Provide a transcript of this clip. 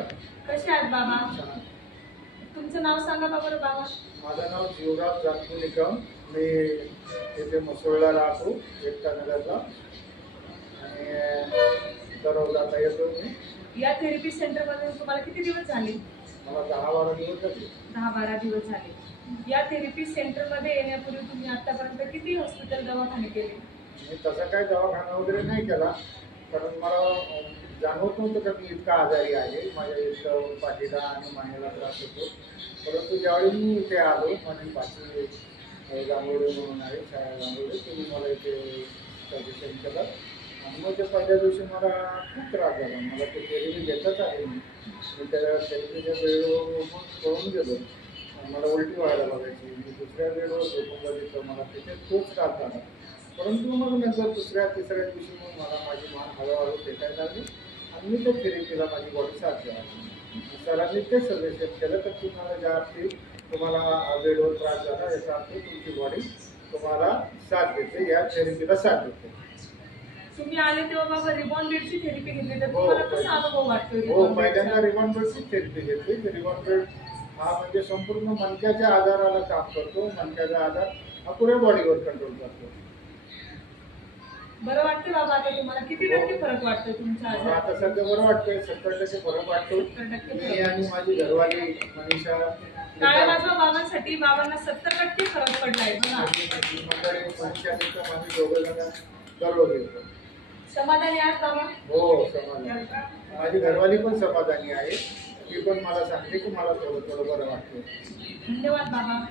नमस्कार. कसे आहात बाबा? छान. तुमचं नाव सांगा बरं बाबा. माझं नाव जीवराज जाधव निकम. मी इथे मसोळला राहतो, एकता नगरला. आणि दररोज आता येतो मी. या थेरपी सेंटरमध्ये तुम्हाला किती दिवस झाले? मला 10-12 दिवस झाले. 10-12 दिवस झाले. या थेरपी सेंटरमध्ये येण्यापूर्वी तुम्ही आतापर्यंत किती हॉस्पिटल दवाखाने केले? मी तसा काही दवाखाना वगैरे नाही केला, कारण मला जाणवत नव्हतं का मी इतका आजारी आहे. माझ्या इथं पाठीला आणि मानेला त्रास होतो. परंतु ज्यावेळी मी इथे आलो, माझी पाठी गांगोडे म्हणून आहे, छाया गांगोडे, तुम्ही मला इथे सजेशन केलं. आणि मग ते पहिल्या दिवशी मला खूप त्रास झाला. मला ते थेरपी घेतच आहे. मी त्या थेरपीच्या वेळेवर पळून गेलो. मला उलटी व्हायला लागायची. मी दुसऱ्या वेळेवर झोपून बघितलं, मला तिथे खूप त्रास झाला. परंतु मग नंतर दुसऱ्या-तिसऱ्या दिवशी मग मला माझी मान हळूहळू टेकायला लागली आणि मी त्या थेरपीला माझी बॉडी साथ द्यायला. सरांनी ते सजेशन केलं तर तुम्हाला ज्या अर्थी तुम्हाला बेडवर त्रास झाला, याचा अर्थ तुमची बॉडी तुम्हाला साथ देते, या थेरपीला साथ देते. तुम्ही आले तेव्हा बाबा रिबॉन बेडची थेरपी घेतली, तर हो, तुम्हाला कसा अनुभव वाटतोय? हो, पहिल्यांदा रिबॉन बेडची थेरपी घेतली. रिबॉन बेड हा म्हणजे संपूर्ण मणक्याच्या आजाराला काम करतो. मणक्याचा आजार हा पुऱ्या बॉडीवर कंट्रोल करतो. बरं वाटतं बाबा आता तुम्हाला? किती टक्के फरक वाटतोय तुमच्या मला आता आजारात? सध्या बरं वाटतंय. 70% फरक वाटतो. 70% मी फरक. आणि माझी घरवाली मनीषा टाळ्या वाजवा बाबांसाठी. बाबांना 70% फरक पडलाय बघा. मंडळी मनीषा निकम आम्ही दोघं जण दररोज येतो. समाधानी आहात बाबा? हो, समाधानी. माझी घरवाली पण समाधानी आहे. ती पण मला सांगते की मला थोडं थोडं बरं वाटतं. धन्यवाद बाबा.